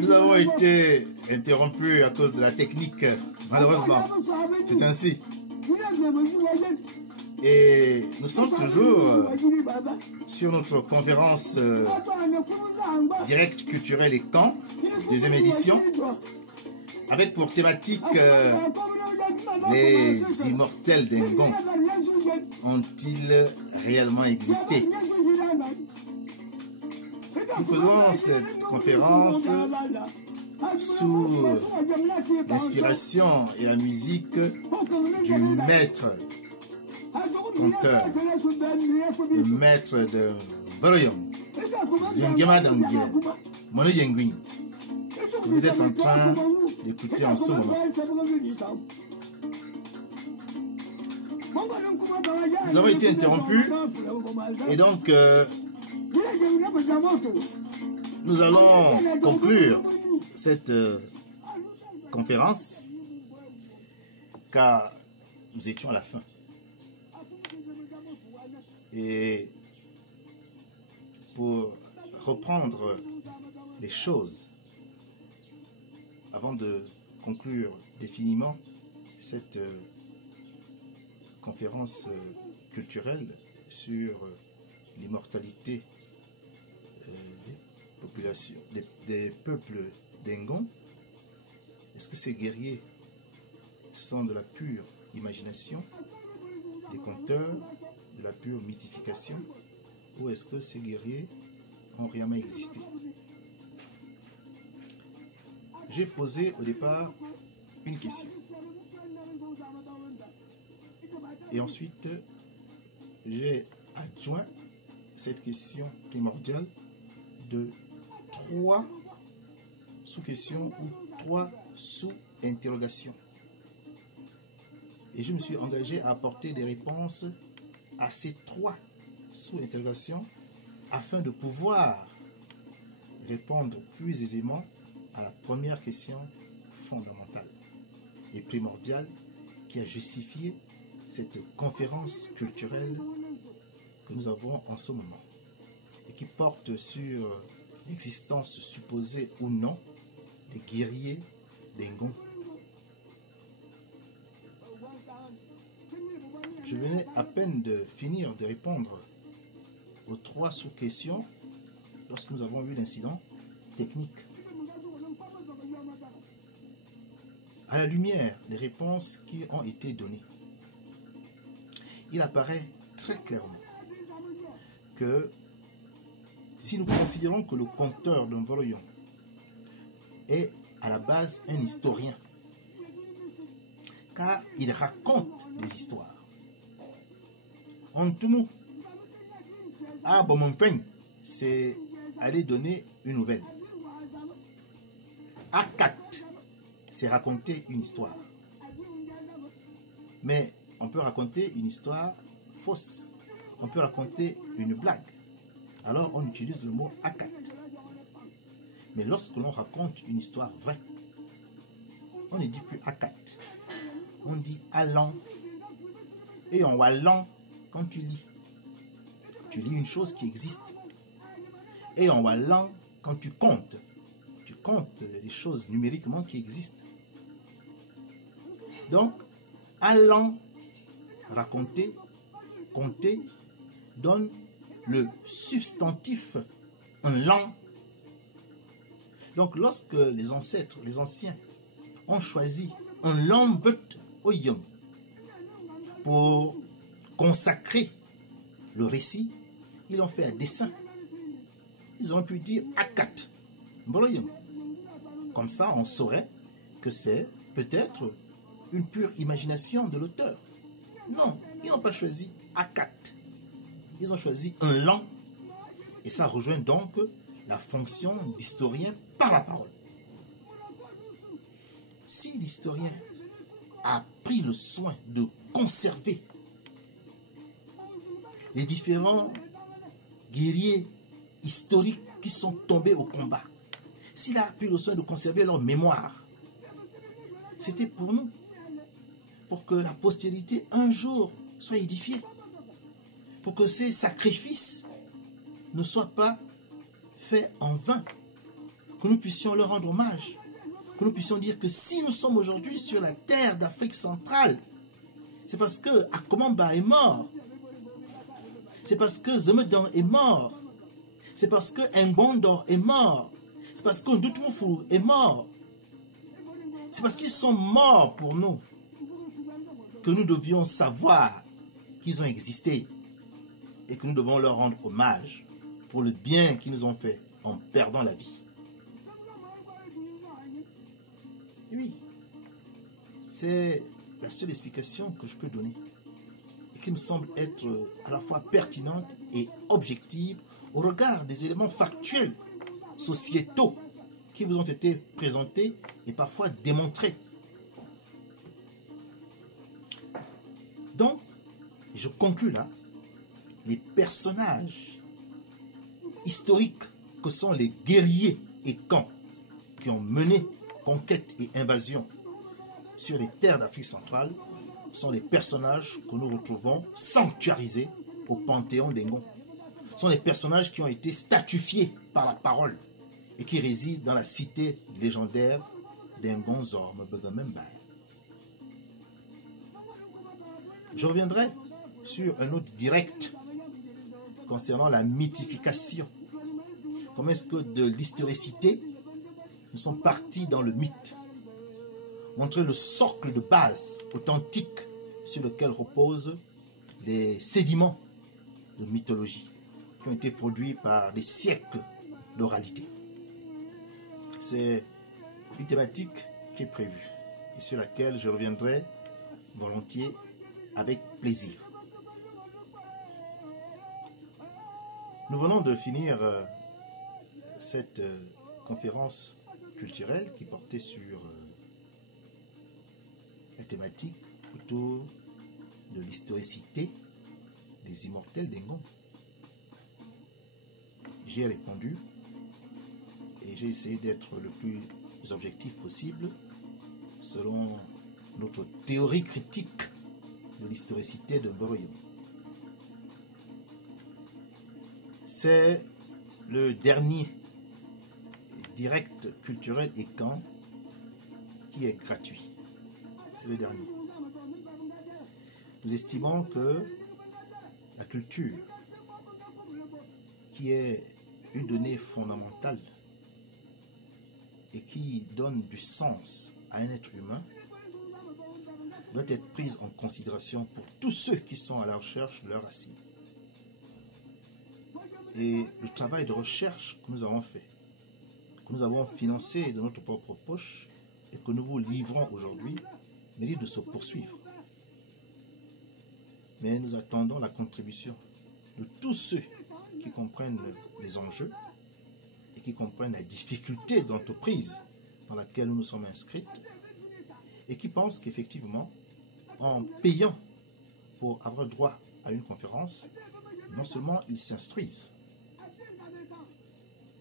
Nous avons été interrompus à cause de la technique, malheureusement. C'est ainsi. Et nous sommes toujours sur notre conférence Direct culturel et camp, deuxième édition, avec pour thématique les immortels d'Engon ont-ils réellement existé? Nous faisons cette conférence sous l'inspiration et la musique du maître conteur, le maître de Boroyom, Zingema Dangue, Mono Yengwin. Vous êtes en train d'écouter en ce moment. Nous avons été interrompus et donc nous allons conclure cette conférence car nous étions à la fin. Et pour reprendre les choses, avant de conclure définitivement cette conférence culturelle sur l'immortalité des populations, des peuples d'Engon, est-ce que ces guerriers sont de la pure imagination, des conteurs, de la pure mythification, ou est-ce que ces guerriers ont réellement existé? J'ai posé au départ une question. Et ensuite, j'ai adjoint cette question primordiale de 3 sous-questions ou 3 sous-interrogations. Et je me suis engagé à apporter des réponses à ces 3 sous-interrogations afin de pouvoir répondre plus aisément à la première question fondamentale et primordiale qui a justifié cette conférence culturelle que nous avons en ce moment et qui porte sur l'existence supposée ou non des guerriers d'Engon. Je venais à peine de finir de répondre aux 3 sous-questions lorsque nous avons eu l'incident technique. À la lumière des réponses qui ont été données, il apparaît très clairement que si nous considérons que le conteur d'un Voroyon est à la base un historien, car il raconte des histoires. En tout mot, à Bomonfeng, c'est aller donner une nouvelle. Akat, c'est raconter une histoire. Mais on peut raconter une histoire fausse. On peut raconter une blague. Alors on utilise le mot akat. Mais lorsque l'on raconte une histoire vraie, on ne dit plus akat. On dit allant. Et en wallant, quand tu lis une chose qui existe. Et en wallant, quand tu comptes des choses numériquement qui existent. Donc, allant, raconter, compter, donne le substantif un lang. Donc, lorsque les ancêtres, les anciens, ont choisi un lambut oyom pour consacrer le récit, ils l'ont fait à dessein. Ils ont pu dire akat, broyom. Comme ça, on saurait que c'est peut-être une pure imagination de l'auteur. Non, ils n'ont pas choisi akat. Ils ont choisi un lang. Et ça rejoint donc la fonction d'historien par la parole. Si l'historien a pris le soin de conserver les différents guerriers historiques qui sont tombés au combat, s'il a pris le soin de conserver leur mémoire, c'était pour nous, pour que la postérité un jour soit édifiée, pour que ces sacrifices ne soit pas fait en vain, que nous puissions leur rendre hommage, que nous puissions dire que si nous sommes aujourd'hui sur la terre d'Afrique centrale, c'est parce que Akomamba est mort, c'est parce que Zemedan est mort, c'est parce que Mbondor est mort, c'est parce que Ndutumufu est mort, c'est parce qu'ils sont morts pour nous que nous devions savoir qu'ils ont existé et que nous devons leur rendre hommage pour le bien qu'ils nous ont fait en perdant la vie. Et oui, c'est la seule explication que je peux donner et qui me semble être à la fois pertinente et objective au regard des éléments factuels, sociétaux qui vous ont été présentés et parfois démontrés. Donc, je conclus là, les personnages historiques que sont les guerriers et camps qui ont mené conquête et invasion sur les terres d'Afrique centrale sont les personnages que nous retrouvons sanctuarisés au Panthéon d'Engon. Ce sont les personnages qui ont été statuifiés par la parole et qui résident dans la cité légendaire d'Engon Zorme Begamemba. Je reviendrai sur un autre direct concernant la mythification. Comment est-ce que de l'historicité, nous sommes partis dans le mythe. Montrer le socle de base authentique sur lequel reposent les sédiments de mythologie qui ont été produits par des siècles d'oralité. C'est une thématique qui est prévue et sur laquelle je reviendrai volontiers avec plaisir. Nous venons de finir cette conférence culturelle qui portait sur la thématique autour de l'historicité des immortels d'Engon. J'ai répondu et j'ai essayé d'être le plus objectif possible selon notre théorie critique de l'historicité de Boroyo. C'est le dernier direct culturel et camp qui est gratuit. C'est le dernier. Nous estimons que la culture, qui est une donnée fondamentale et qui donne du sens à un être humain, doit être prise en considération pour tous ceux qui sont à la recherche de leur racine. Et le travail de recherche que nous avons fait, que nous avons financé de notre propre poche et que nous vous livrons aujourd'hui, mérite de se poursuivre. Mais nous attendons la contribution de tous ceux qui comprennent les enjeux et qui comprennent la difficulté d'entreprise dans laquelle nous nous sommes inscrits et qui pensent qu'effectivement, en payant pour avoir droit à une conférence, non seulement ils s'instruisent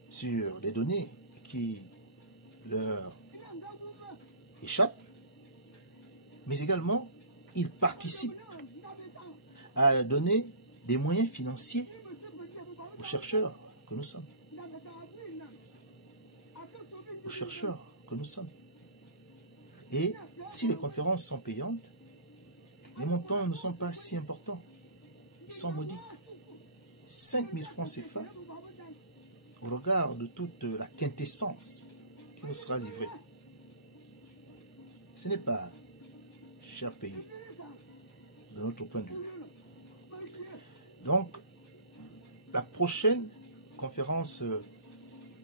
sur des données qui leur échappent, mais également ils participent à donner des moyens financiers aux chercheurs que nous sommes. Aux chercheurs que nous sommes. Et si les conférences sont payantes, les montants ne sont pas si importants. Ils sont modiques. 5 000 francs CFA au regard de toute la quintessence qui nous sera livrée. Ce n'est pas cher payé de notre point de vue. Donc, la prochaine conférence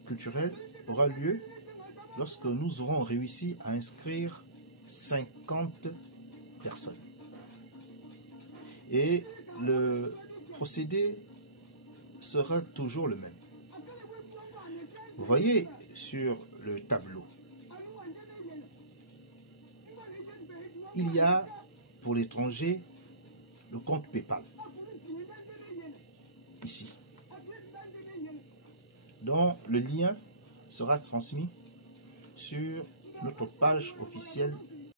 culturelle aura lieu lorsque nous aurons réussi à inscrire 50 personnes. Et le procédé sera toujours le même. Vous voyez sur le tableau, il y a pour l'étranger le compte PayPal, ici, dont le lien sera transmis sur notre page officielle